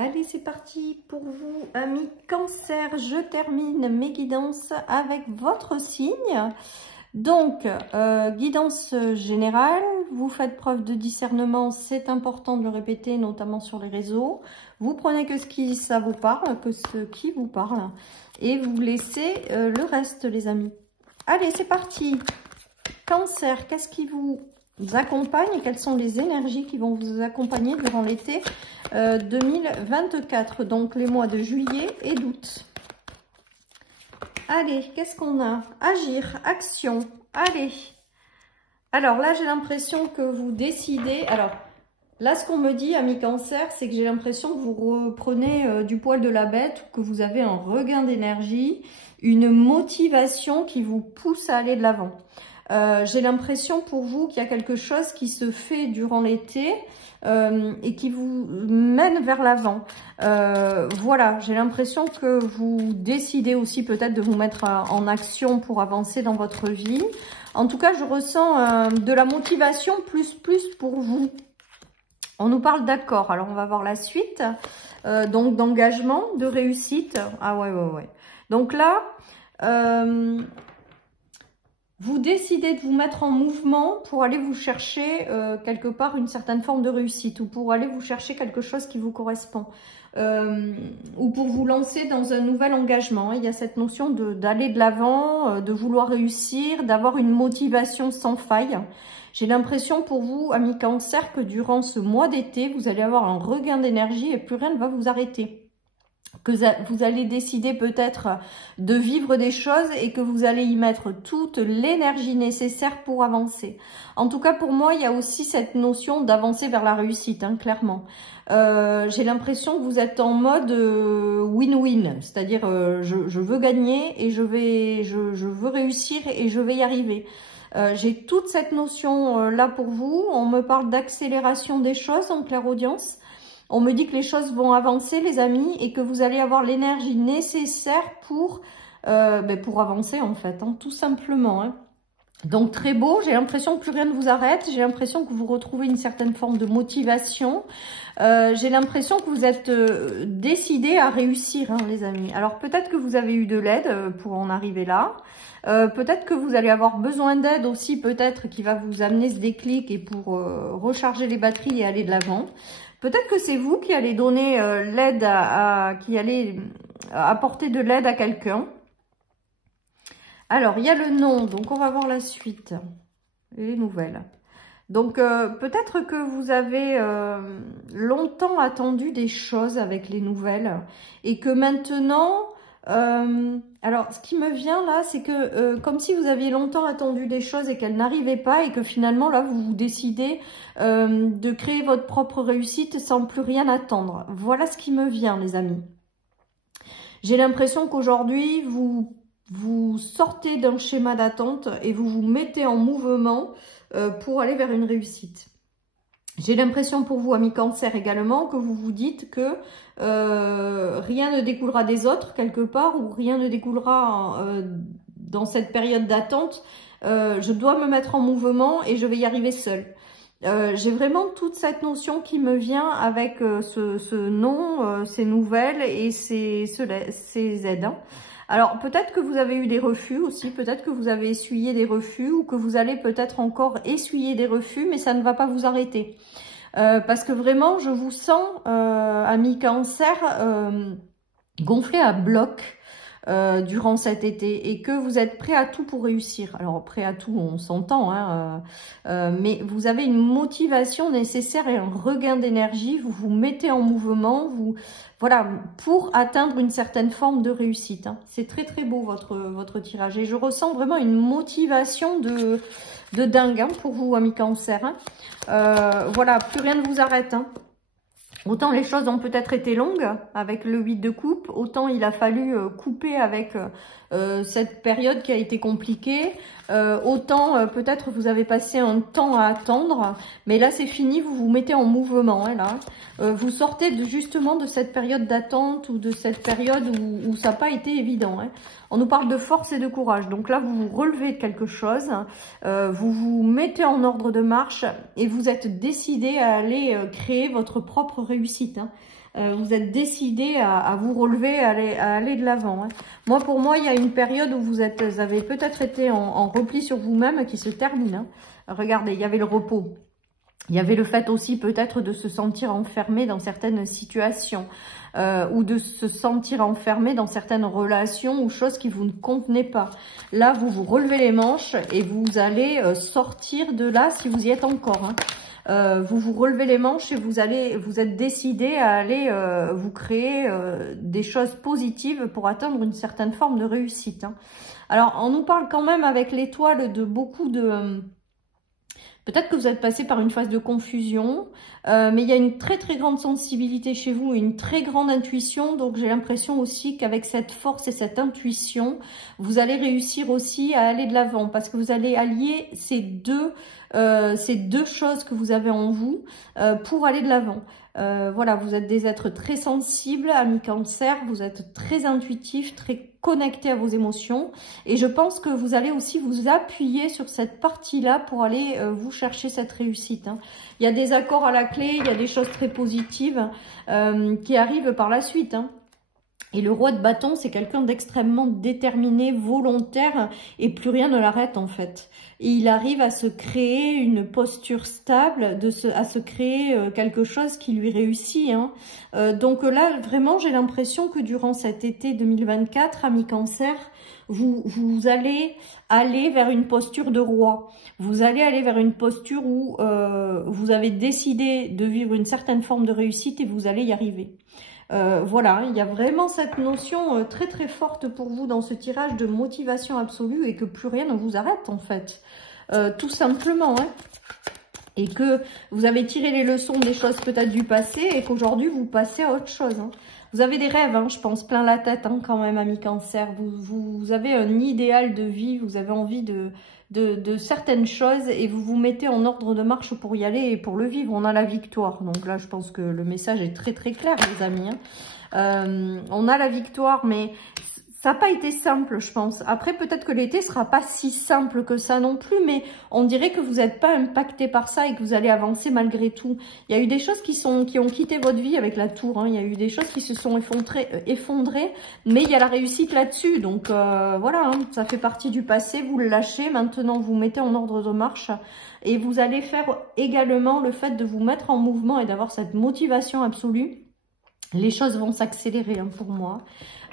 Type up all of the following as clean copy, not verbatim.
Allez, c'est parti pour vous, amis Cancer. Je termine mes guidances avec votre signe. Donc, guidance générale, vous faites preuve de discernement, c'est important de le répéter, notamment sur les réseaux. Vous prenez que ce qui ça vous parle, que ce qui vous parle, et vous laissez le reste, les amis. Allez, c'est parti. Cancer, qu'est-ce qui vous accompagne? Quelles sont les énergies qui vont vous accompagner durant l'été 2024, donc les mois de juillet et d'août? Allez, qu'est-ce qu'on a? Agir, action, allez. Alors là, j'ai l'impression que vous décidez. Alors là, ce qu'on me dit, amis Cancer, c'est que j'ai l'impression que vous reprenez du poil de la bête, ou que vous avez un regain d'énergie, une motivation qui vous pousse à aller de l'avant. J'ai l'impression pour vous qu'il y a quelque chose qui se fait durant l'été et qui vous mène vers l'avant. Voilà, j'ai l'impression que vous décidez aussi peut-être de vous mettre en action pour avancer dans votre vie. En tout cas, je ressens de la motivation plus pour vous. On nous parle d'accord, alors on va voir la suite. Donc d'engagement, de réussite. Ah ouais. Donc là... vous décidez de vous mettre en mouvement pour aller vous chercher quelque part une certaine forme de réussite, ou pour aller vous chercher quelque chose qui vous correspond, ou pour vous lancer dans un nouvel engagement. Il y a cette notion d'aller de l'avant, de vouloir réussir, d'avoir une motivation sans faille. J'ai l'impression pour vous, amis Cancer, que durant ce mois d'été, vous allez avoir un regain d'énergie et plus rien ne va vous arrêter. Que vous allez décider peut-être de vivre des choses et que vous allez y mettre toute l'énergie nécessaire pour avancer. En tout cas, pour moi, il y a aussi cette notion d'avancer vers la réussite, hein, clairement. J'ai l'impression que vous êtes en mode win-win, c'est-à-dire je veux gagner et je veux réussir et je vais y arriver. J'ai toute cette notion là pour vous. On me parle d'accélération des choses en clairaudience. On me dit que les choses vont avancer, les amis, et que vous allez avoir l'énergie nécessaire pour avancer, en fait, hein, tout simplement. Hein. Donc, très beau. J'ai l'impression que plus rien ne vous arrête. J'ai l'impression que vous retrouvez une certaine forme de motivation. J'ai l'impression que vous êtes décidé à réussir, hein, les amis. Alors, peut-être que vous avez eu de l'aide pour en arriver là. Peut-être que vous allez avoir besoin d'aide aussi, peut-être, qui va vous amener ce déclic et pour recharger les batteries et aller de l'avant. Peut-être que c'est vous qui allez donner l'aide qui allez apporter de l'aide à quelqu'un. Alors, il y a le nom, donc on va voir la suite, les nouvelles. Donc, peut-être que vous avez longtemps attendu des choses avec les nouvelles et que maintenant... alors, ce qui me vient là, c'est que comme si vous aviez longtemps attendu des choses et qu'elles n'arrivaient pas, et que finalement là, vous décidez de créer votre propre réussite sans plus rien attendre. Voilà ce qui me vient, les amis. J'ai l'impression qu'aujourd'hui, vous sortez d'un schéma d'attente et vous vous mettez en mouvement pour aller vers une réussite. J'ai l'impression pour vous, amis Cancer, également, que vous vous dites que rien ne découlera des autres, quelque part, ou rien ne découlera dans cette période d'attente. Je dois me mettre en mouvement et je vais y arriver seule. J'ai vraiment toute cette notion qui me vient avec ce nom, ces nouvelles et ces aides. Hein. Alors, peut-être que vous avez eu des refus aussi, peut-être que vous avez essuyé des refus, ou que vous allez peut-être encore essuyer des refus, mais ça ne va pas vous arrêter. Parce que vraiment, je vous sens, amis Cancer, gonflé à bloc durant cet été, et que vous êtes prêt à tout pour réussir. Alors, prêt à tout, on s'entend, hein, mais vous avez une motivation nécessaire et un regain d'énergie, vous vous mettez en mouvement, voilà, pour atteindre une certaine forme de réussite. Hein. C'est très beau votre tirage, et je ressens vraiment une motivation de dingue, hein, pour vous, amis Cancer. Hein. Voilà, plus rien ne vous arrête. Hein. Autant les choses ont peut-être été longues avec le 8 de coupe, autant il a fallu couper avec cette période qui a été compliquée. Autant peut-être vous avez passé un temps à attendre, mais là c'est fini, vous vous mettez en mouvement. Hein, là. Vous sortez justement de cette période d'attente, ou de cette période où ça n'a pas été évident. Hein. On nous parle de force et de courage. Donc là, vous vous relevez de quelque chose, vous vous mettez en ordre de marche et vous êtes décidé à aller créer votre propre réussite. Hein. Vous êtes décidé à vous relever, à aller de l'avant. Hein. Moi, pour moi, il y a une période où vous avez peut-être été en repli sur vous-même qui se termine. Hein. Regardez, il y avait le repos. Il y avait le fait aussi peut-être de se sentir enfermé dans certaines situations ou de se sentir enfermé dans certaines relations ou choses qui vous ne convenaient pas. Là, vous vous relevez les manches et vous allez sortir de là si vous y êtes encore. Hein. Vous vous relevez les manches et vous êtes décidé à aller vous créer des choses positives pour atteindre une certaine forme de réussite. Hein. Alors, on nous parle quand même avec l'étoile de beaucoup de... Peut-être que vous êtes passé par une phase de confusion, mais il y a une très très grande sensibilité chez vous, une très grande intuition. Donc j'ai l'impression aussi qu'avec cette force et cette intuition, vous allez réussir aussi à aller de l'avant parce que vous allez allier ces deux choses que vous avez en vous pour aller de l'avant. Voilà, vous êtes des êtres très sensibles, amis Cancer, vous êtes très intuitifs, très connectés à vos émotions et je pense que vous allez aussi vous appuyer sur cette partie-là pour aller vous chercher cette réussite. Hein. Il y a des accords à la clé, il y a des choses très positives qui arrivent par la suite. Hein. Et le roi de bâton, c'est quelqu'un d'extrêmement déterminé, volontaire, et plus rien ne l'arrête en fait. Et il arrive à se créer une posture stable, à se créer quelque chose qui lui réussit. Hein. Donc là, vraiment, j'ai l'impression que durant cet été 2024, amis Cancer, vous allez aller vers une posture de roi. Vous allez aller vers une posture où vous avez décidé de vivre une certaine forme de réussite et vous allez y arriver. Voilà, il y a vraiment cette notion très très forte pour vous dans ce tirage de motivation absolue et que plus rien ne vous arrête en fait, tout simplement. Hein. Et que vous avez tiré les leçons des choses peut-être du passé et qu'aujourd'hui vous passez à autre chose. Hein. Vous avez des rêves, hein, je pense, plein la tête hein, quand même, amis Cancer. Vous avez un idéal de vie, vous avez envie de certaines choses et vous vous mettez en ordre de marche pour y aller et pour le vivre. On a la victoire. Donc là, je pense que le message est très très clair, les amis. Hein. On a la victoire, mais ça n'a pas été simple, je pense. Après, peut-être que l'été sera pas si simple que ça non plus, mais on dirait que vous n'êtes pas impacté par ça et que vous allez avancer malgré tout. Il y a eu des choses qui ont quitté votre vie avec la tour. Hein. Il y a eu des choses qui se sont effondrées, mais il y a la réussite là-dessus. Donc voilà, hein, ça fait partie du passé. Vous le lâchez. Maintenant, vous mettez en ordre de marche et vous allez faire également le fait de vous mettre en mouvement et d'avoir cette motivation absolue. Les choses vont s'accélérer hein, pour moi.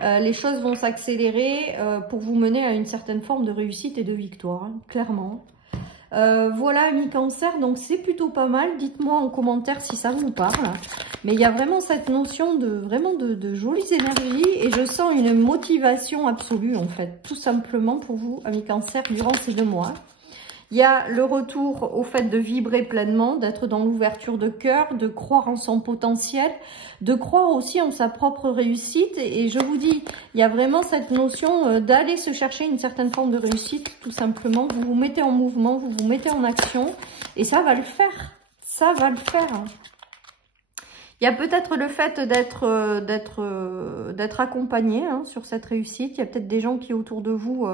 Les choses vont s'accélérer pour vous mener à une certaine forme de réussite et de victoire, hein, clairement. Voilà, amis Cancer, donc c'est plutôt pas mal. Dites-moi en commentaire si ça vous parle. Mais il y a vraiment cette notion de jolies énergies et je sens une motivation absolue en fait, tout simplement pour vous, amis Cancer, durant ces 2 mois. Il y a le retour au fait de vibrer pleinement, d'être dans l'ouverture de cœur, de croire en son potentiel, de croire aussi en sa propre réussite. Et je vous dis, il y a vraiment cette notion d'aller se chercher une certaine forme de réussite, tout simplement. Vous vous mettez en mouvement, vous vous mettez en action et ça va le faire. Ça va le faire. Il y a peut-être le fait d'être accompagné hein, sur cette réussite. Il y a peut-être des gens qui autour de vous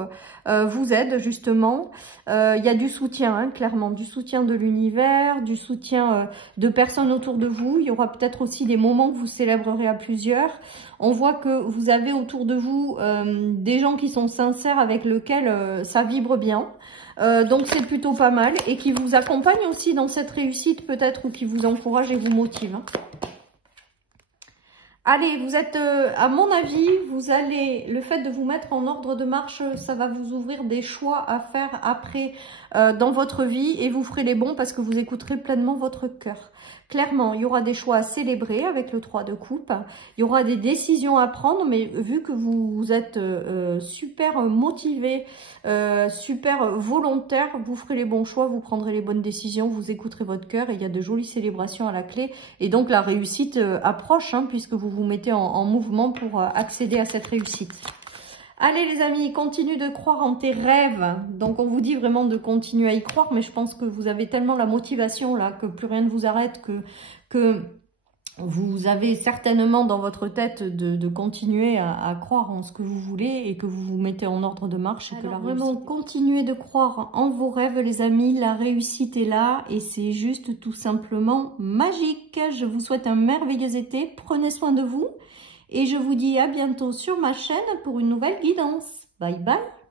vous aident justement. Il y a du soutien, hein, clairement, du soutien de l'univers, du soutien de personnes autour de vous. Il y aura peut-être aussi des moments que vous célébrerez à plusieurs. On voit que vous avez autour de vous des gens qui sont sincères avec lesquels ça vibre bien. Donc c'est plutôt pas mal et qui vous accompagnent aussi dans cette réussite peut-être ou qui vous encouragent et vous motivent. Hein. Allez, vous êtes, à mon avis, le fait de vous mettre en ordre de marche, ça va vous ouvrir des choix à faire après dans votre vie et vous ferez les bons parce que vous écouterez pleinement votre cœur. Clairement, il y aura des choix à célébrer avec le 3 de coupe. Il y aura des décisions à prendre, mais vu que vous êtes super motivé, super volontaire, vous ferez les bons choix, vous prendrez les bonnes décisions, vous écouterez votre cœur et il y a de jolies célébrations à la clé. Et donc la réussite approche, hein, puisque vous vous mettez en mouvement pour accéder à cette réussite. Allez les amis, continue de croire en tes rêves. Donc on vous dit vraiment de continuer à y croire, mais je pense que vous avez tellement la motivation là que plus rien ne vous arrête, que vous avez certainement dans votre tête de continuer à croire en ce que vous voulez et que vous vous mettez en ordre de marche. Alors vraiment, continuez de croire en vos rêves, les amis. La réussite est là et c'est juste tout simplement magique. Je vous souhaite un merveilleux été. Prenez soin de vous et je vous dis à bientôt sur ma chaîne pour une nouvelle guidance. Bye bye.